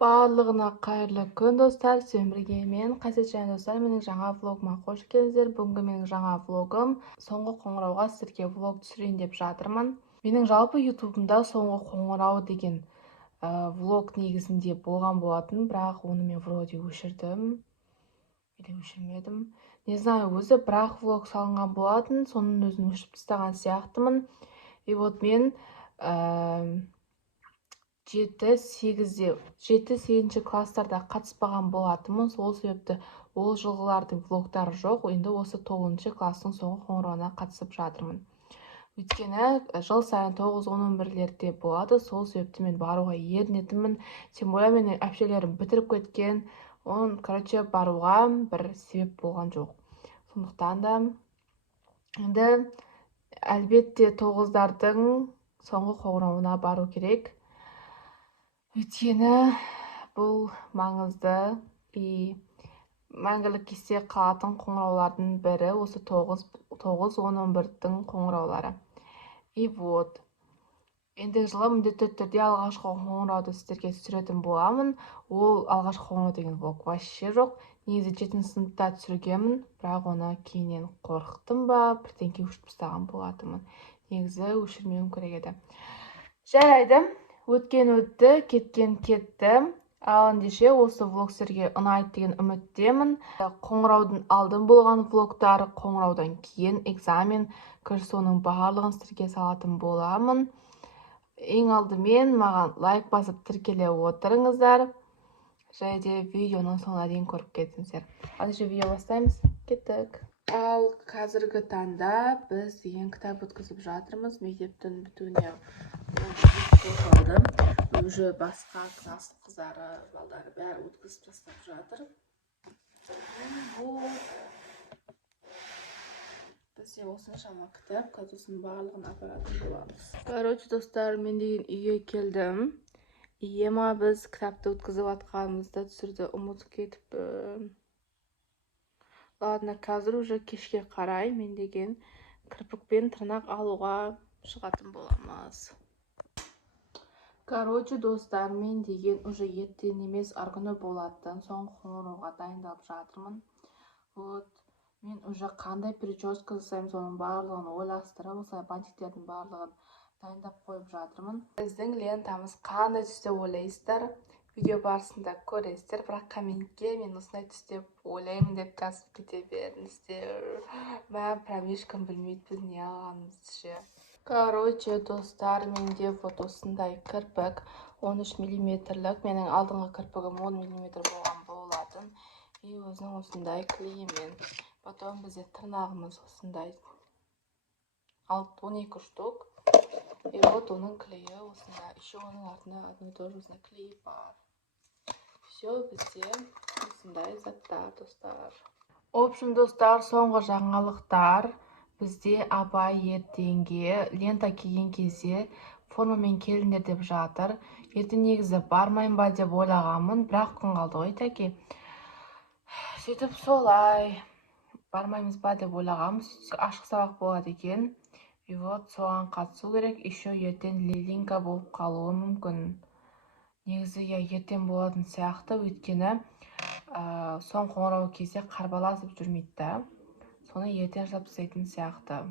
Барлығына қайырлы күн достар, сіздермен бірге мен Қасиетжан достар, менің жаңа влогыма қош келдіңіздер. Бүгінгі менің жаңа влогым соңғы қоңырауға сіздерге влог түсірейін деп жатырмын. Менің жалпы ютубымда соңғы қоңырау деген влог негізінде болған болатын, бірақ оны мен вроде өшірдім или өшірмедім, не знаю, өзі бірақ влог салынған болатын, соның өзін өшіріп тастаған сияқтымын. И вот мен 7-8 класстарда қатыспаған болатынмын. Сол себепті ол жылғылардың влогтары жоқ. Енді осы 9 класстың соңғы қоңырауына қатысып жатырмын. Өйткені жыл сайын 9-10-11-лерде болады. Сол себепті мен баруға ерінетінмін. Тем более менің әпшелерім бітіріп кеткен. Короче, баруға бір себеп болған жоқ. Сондықтан да енді әлбетте 9-дардың соңғы қоңырауына бару керек. Өйткені бұл маңызды и мәңгілік есте қалатын қоңыраулардың бірі осы 9-10-11-дің қоңыраулары. И вот, енді жылы міндетті түрде алғашқы қоңырауды сіздерге түсіретін боламын. Ол алғашқы қоңырау деген влог вообще жоқ. Негізі 7 сыныпта түсіргенмін, бірақ оны кейіннен қорықтым ба, бірдеңке өшіріп тастаған болатынмын. Негізі өшірмеуім керек еді. Жарайды. Өткен өтті, кеткен кетті. Ал ендеше осы влог сіздерге ұнайды деген үміттемін. Қоңыраудың алдын болған влогтар, қоңыраудан кейін экзамен, соның барлығын сіздерге салатын боламын. Ең алдымен маған лайк басып тіркеле отырыңыздар. Және де видеоның соңына дейін көріп кетіңіздер. Ендеше видео бастаймыз. Кеттік. Ал қазіргі таңда біз деген кітап өткізіп жатырмыз. Мектептің бітуіне қалды. Уже басқа класс қыздары, балдары бәрі өткізіп тастап жатыр. Бізде осыншама кітап, қазір барлығын апаратын боламыз. Короче, достар, мен деген үйге келдім. Ема біз кітапты өткізіп атқанымызда түсірді, ұмытып кетіп. Ладно, қазір уже кешке қарай мен деген кірпікпен тырнақ алуға шығатын боламыз. Короче, достар, мен деген уже ертең емес аргүні болатын соңғы қоңырауға дайындалып жатырмын. Вот, мен уже қандай прическа жасаймын, соның барлығын ойластырып, осылай бантиктердің барлығын дайындап қойып жатырмын. Біздің лентамыз қандай түсте ойлайсыздар? Видео барысында көресіздер, бірақ комментке мен осындай түсте ойлаймын деп жазып кете беріңіздер. Мен прям ешкім білмейді біз не алғанымызды. Короче, достар, менде осындай кірпік 13 мм-лік, менің алдыңғы кірпігім 10 мм болған болатын. И өзінің осындай клеймен. Потом бізде тырнағымыз осындай 12 штук. И вот оның клейі осындай. Еще оның артында одной тоже осындай клей бар. Все, бізде осындай заттар, достар. В общем, достар, соңғы жаңалықтар. Бізде апай ертеңге лента киген кезде формамен келіңдер деп жатыр. Ертең негізі бармайын ба деп ойлағанмын, бірақ күн қалды ғой тәке. Сөйтіп солай бармаймыз ба деп ойлағанбыз. Ашық сабақ болады екен. И вот соған қатысу керек. Еще ертең лилинка болып қалуы мүмкін. Негізі ертең болатын сияқты, өйткені соң қоңырау кезде қарбаласып жүрмейді. Соны ертең жасап тастайтын сияқты.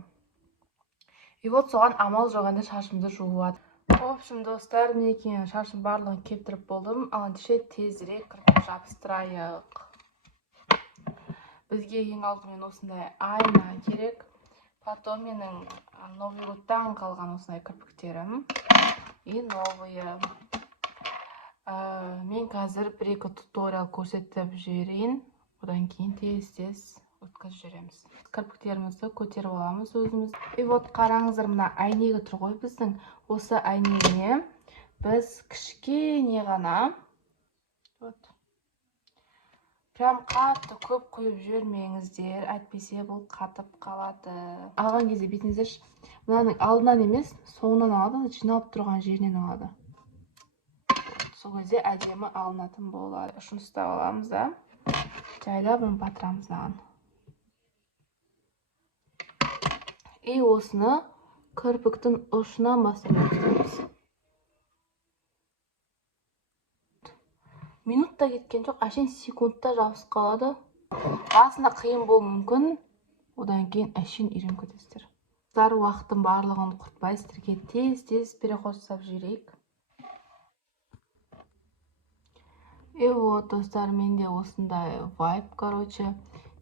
И вот соған амал жоқ, енді шашымды жуып. В общем, достар, мінекей шашым барлығын кептіріп болдым. Ал ендеше тезірек кірпік жабыстырайық. Бізге ең алдымен осындай айна керек. Потом менің Новый годтан қалған осындай кірпіктерім. И новые. Мен қазір бір-екі туториал көрсетіп жіберейін. Одан кейін тез өткізіп жүреміз. Кірпіктерімізді көтеріп аламыз өзіміз. И вот қараңыздар, мына әйнегі тұр ғой біздің. Осы әйнегіне біз кішкене ғана, вот, прям қатты көп құйып жүрмеңіздер, әйтпесе бұл қатып қалады. Алған кезде бетіңіздер мынаның алдынан емес, соңынан алады, жиналып тұрған жерінен алады. Сол кезде әдемі алынатын болады. Шын ұстап аламыз да, жайлап батырамыз мынаған. И осыны кірпіктің ұшынан бастап өткіземіз. минутта кеткен жоқ, әшейін секундта жабысып қалады. Басында қиын болуы мүмкін, одан кейін әшейін үйреніп кетесіздер. Зар уақыттың барлығын құртпай, сіздерге тез переход жасап жіберейік. И вот, достар, менде осындай вайп, короче.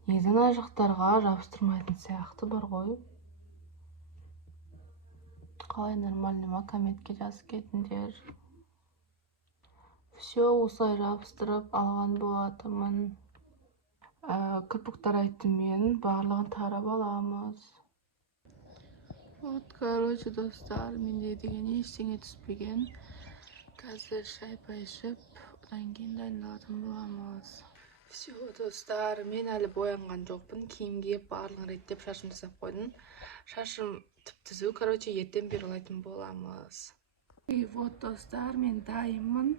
Негізі мына жақтарға жабыстырмайтын сияқты бар ғой. Қалай, нормально ма? Комментке жазып кетіңдер. Все, осылай жабыстырып алған болатынмын. Кірпіктер айттым мен, барлығын тарап аламыз. Вот, короче, достар, менде деген ештеңе түспеген. Қазір шай ішіп, одан кейін дайындалатын боламыз. Все, достар, мен әлі боянған жоқпын. Киім киіп, барлығын реттеп, шашымды жасап қойдым. Шашым түп-түзу, короче, ертең берілетін боламыз. И вот, достар, мен дайынмын.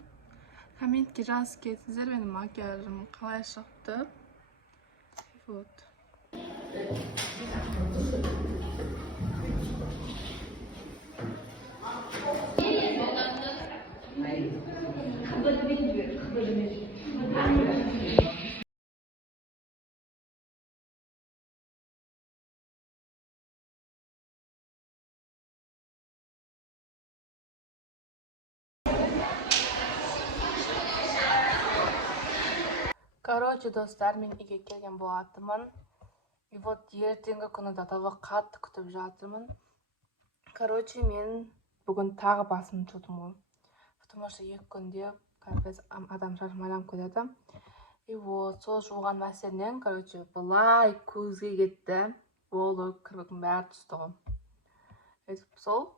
Комментке жазып кетіңіздер, менің макияжым қалай шықты. Вот. Короче, достар, мен үйге келген болатынмын. И вот ертеңгі күні датаға қатты күтіп жатырмын. Короче, мен бүгін тағы басымды жудым ғой. Потому что 2 күнде адам шашым айланып кетеді. И вот сол жуған мәселенен, короче, былай көзге кетті. Болды, кірпігім бәрі түсті ғой. Сол.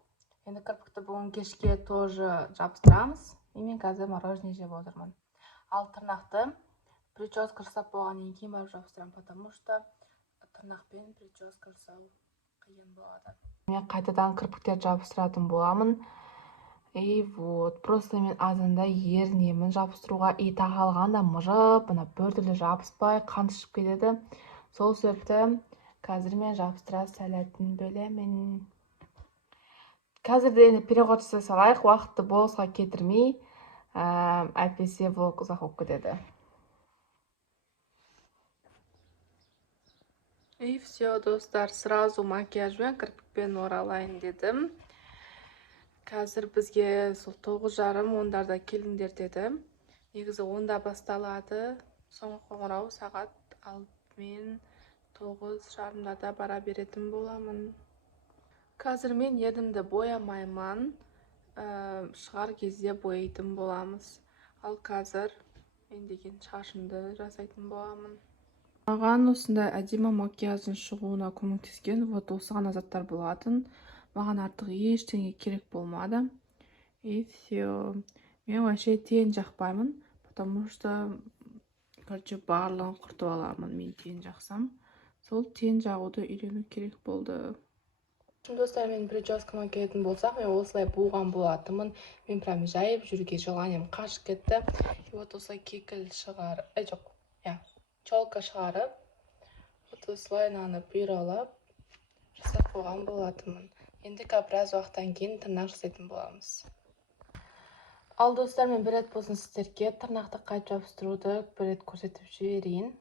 Енді кірпікті бүгін кешке тоже жабыстырамыз. И мен қазір мороженое жеп отырмын. Ал тырнақты прическа жасап болғаннан кейін барып жабыстырамын, потому что тырнақпен прическа жасау қиын болады. Мен қайтадан кірпіктерді жабыстыратын боламын. И вот, просто мен азанда ерінемін жабыстыруға. И тағалғанда мыжып, біртүрлі жабыспай, қан ішіп кетеді. Сол себепті қазір мен жабыстыра салатын бөлемін. Қазірде енді переход жасай салайық, уақытты босқа кетірмей, әйтпесе влог ұзақ болып кетеді. И все, достар, сразу макияжбен кірпікпен оралайын дедім. Қазір бізге сол 9:30-10-дарда келіңдер деді. Негізі 10-да басталады. Соңғы қоңырау сағат 6 мен 9:30-дарда бара беретін боламын. Қазір мен ернімді боямаймын. Шығар кезде бояйтын боламыз. Ал қазір мен деген шашымды жасайтын боламын. Маған осындай әдемі макияждың шығуына көмектескен вот осы ғана заттар болатын. Маған артық ештеңе керек болмады. И все. Мен вообще тен жақпаймын, потому что, короче, барлығын құртып аламын. Мен тен жақсам. Сол тен жағуды үйрену керек болды. Достар, мен прическама келетін болсақ, мен осылай буған болатынмын. Мен прям жайып жүруге желанием қашып кетті. И вот осылай кекіл шығар, челка шығарып, вот осылай наны бұйралап жасап қойған болатынмын. Енді біраз уақыттан кейін тырнақ жасайтын боламыз. Ал достар, мен бір рет болсын сіздерге тырнақты қайтып жабыстыруды бір рет көрсетіп жіберейін.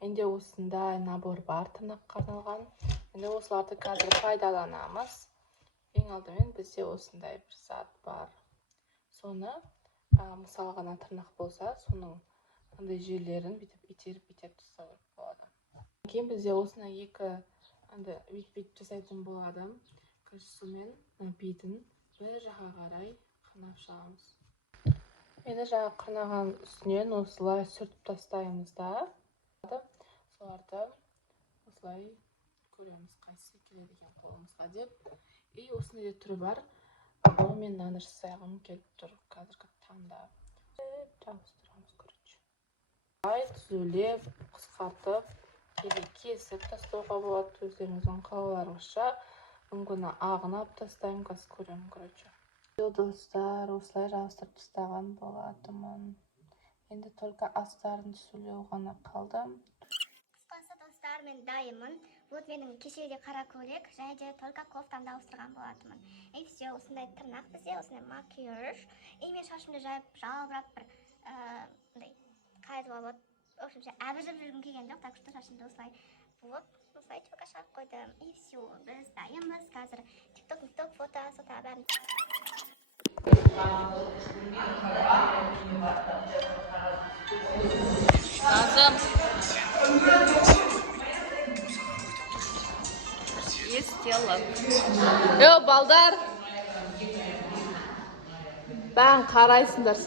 Менде осындай набор бар тырнаққа арналған. Енді осыларды қазір пайдаланамыз. Ең алдымен бізде осындай бір зат бар. Соны, мысалы ғана тырнақ болса, соның андай жерлерін итеріп тастау болады. Кейін бізде осына 2 бит жасайтын болады. Сумен бетін бір жаққа қарай қырнап шығамыз. Енді жаңа қырнаған үстінен осылай сүртіп тастаймыз да. Соларды осылай көреміз, қайсы келеді екен қолымызға деп. И осындай түрі бар. Оны мен мынаны жасағым келіп тұр қазіргі таңда. Жабыстырамыз, короче. Түзулеп, қысқартып, кесіп тастауға болады, өздеріңіздің қалауларыңызша. Мүмкін ағынап тастаймын, қазір көремін, короче. Достар, осылай жабыстырып тастаған болатынмын. Енді только астарын түсілеу ғана қалды. Қысқасы, достар, мен дайынмын. Вот менің кешеде қара көйлек, және де только кофтамды ауыстырған болатынмын. И все, осындай тырнақ бізде, осындай макияж. И мен шашымды жайып, жалбырап бір кіргізіп алып в общем әбіржіп жүргім келген жоқ, так что шашымды осылай буып осылай челка шығарып қойдым. И все, біз дайынбыз қазір тикток фото бәрін. Назым. Естелі. Балдар. Бән қарайсыңдар.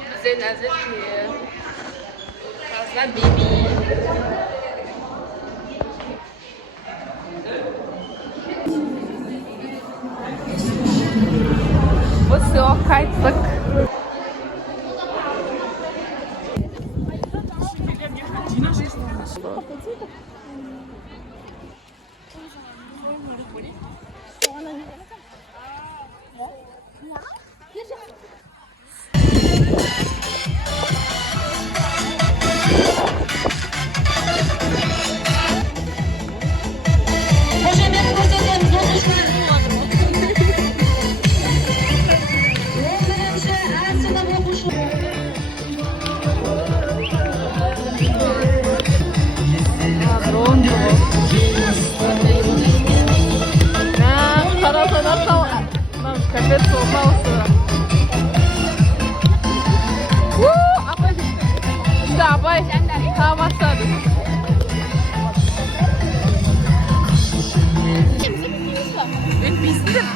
Bize nazır ki. Fazla bebi. Все, кайфлык. Капец, сломался. Апай. Да, апай. Хамасады. Bitmişsin.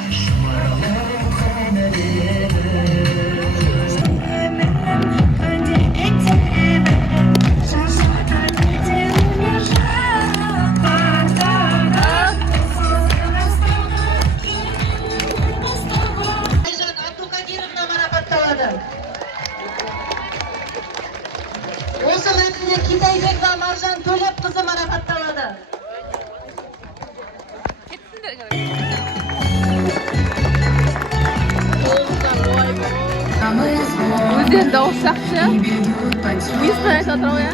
Осы мәтінде Китайбек va Маржан Төлеп қызы марапатталады. Өзен дауыс шақшы. Бесін айтып отырау, я?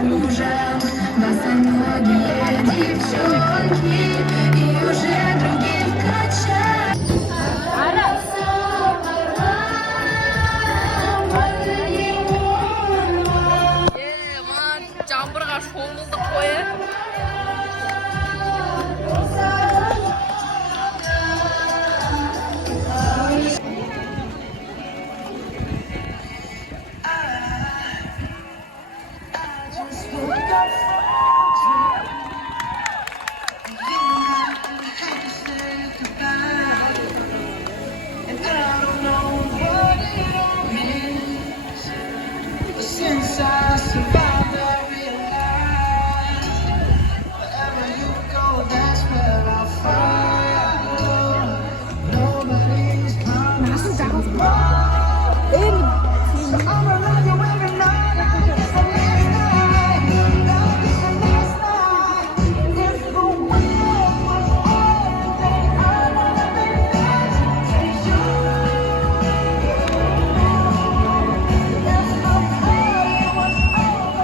Жамбырға шомылдық қойы. Since I survived, I realized wherever you go, that's where I'll find you. Nobody's promised tomorrow, so I'ma love you every night. It's the last night, love is the last night. If the world was everything, I'd wanna be there to you. There's no prayer, it was over.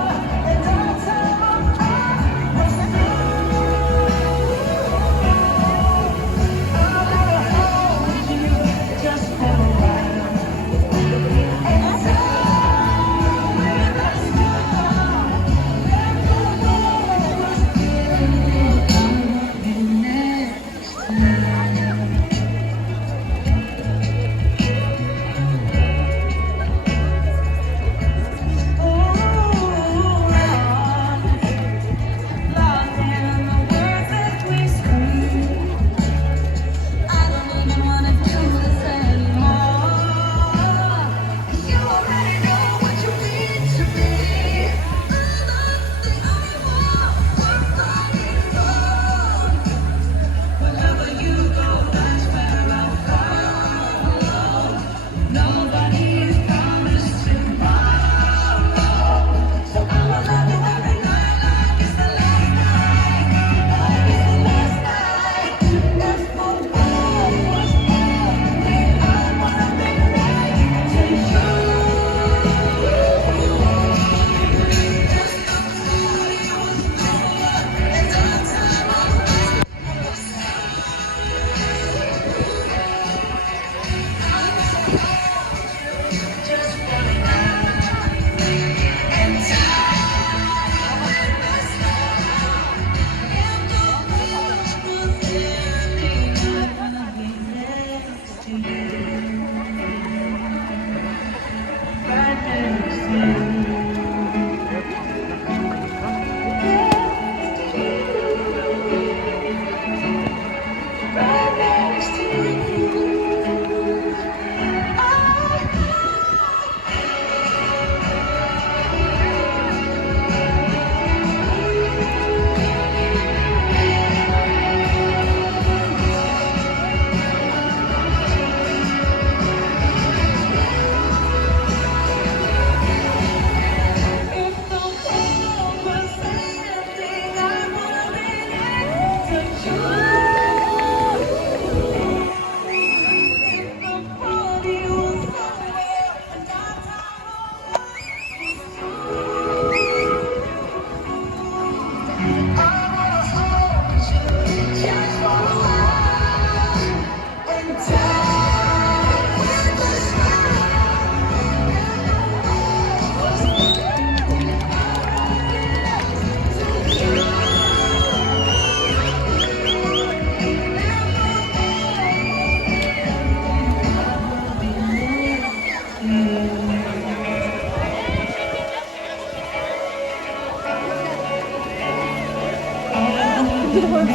Bilmiyorum.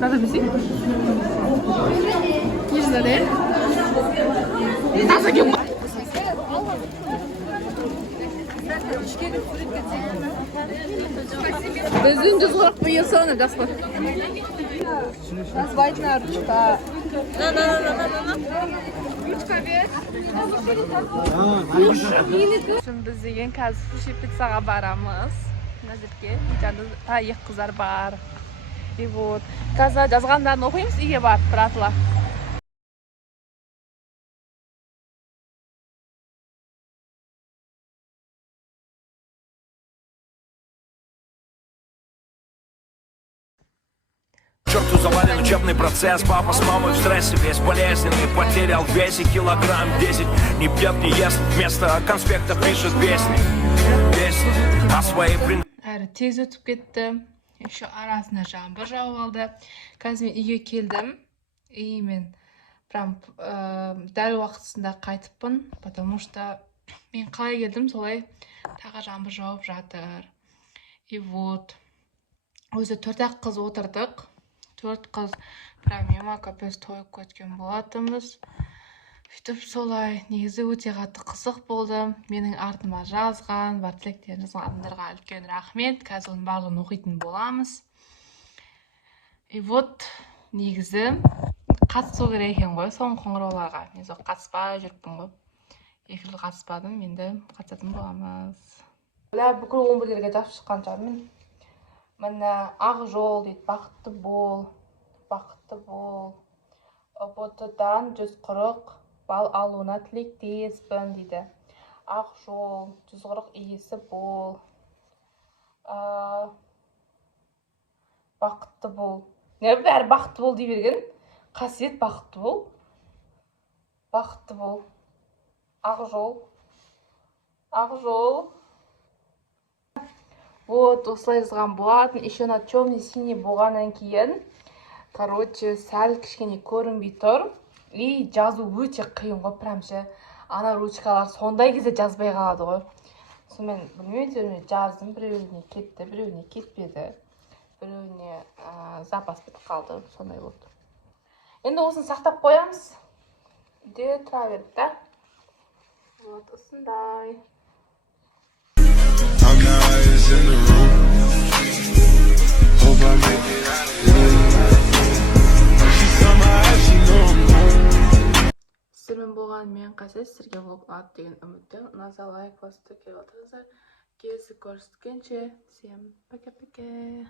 Nasıl bir şey? Nasıl ki? Bizim cızgırık bir yılsana Jasper. Das weit nach Rutschka. Şimdi biz degan Kazushi pizzaga boramiz. Nazirga tayiq qizlar bor. И вот. Қазір жазғандарын оқимыз, үйге барып біратыла. Черту завален учебный процесс. Папа с мамой в стрессе, весь болезненный. Потерял в весе килограмм 10. Не пьет, не ест, вместо конспекта пишет песни. Песни о своей Әрі тез өтіп кетті. Еще арасына жаңбыр жауып алды. Қазір мен үйге келдім. И мен прям дәл уақытысында қайтыппын, потому что мен қалай келдім, солай тағы жаңбыр жауып жатыр. И вот. Өзі 4-ақ қыз отырдық. 4 қыз прям ема капец тойып кеткен болатынбыз. Сөйтіп солай негізі өте қатты қызық болды. Менің артыма жазған, бар тілектерін жазған адамдарға үлкен рахмет. Қазір оның барлығын оқитын боламыз. И вот негізі қатысу керек екен ғой соңғы қоңырауларға. Мен сол қатыспай жүріппін ғой. 2 жыл қатыспадым, енді қатысатын боламыз. Бүкіл 11-лерге жазып шыққан шығармын. Міне ақ жол дейді, бақытты бол. Бақытты бол. ұбт-дан 140 балл алуына тілектеспін дейді. Ақ жол, 140 иесі бол. Бақытты бол. Не бәрі бақытты бол дей берген? Қасиет бақытты бол. Бақытты бол. Ақ жол. Ақ жол. Вот, осылай жазған болатын. Еще на темный синий болғаннан кейін. Короче, сәл кішкене көрінбей тұр. И жазу өте қиын ғой, прямше. Ана ручкалар сондай кезде жазбай қалады ғой. Сонымен білмеймін, жаздым, біреуіне кетті, біреуіне кетпеді. Біреуіне запас бітіп қалды, сондай болды. Енді осын сақтап қоямыз. Үйде тұра берді, да? Вот, осындай. Сіздермен болған мен қазір сіздерге влог ұнады деген үміттемін. Ұнаса лайк басып келіп отырсыздар. Келесі көріскенше, всем пока-пока.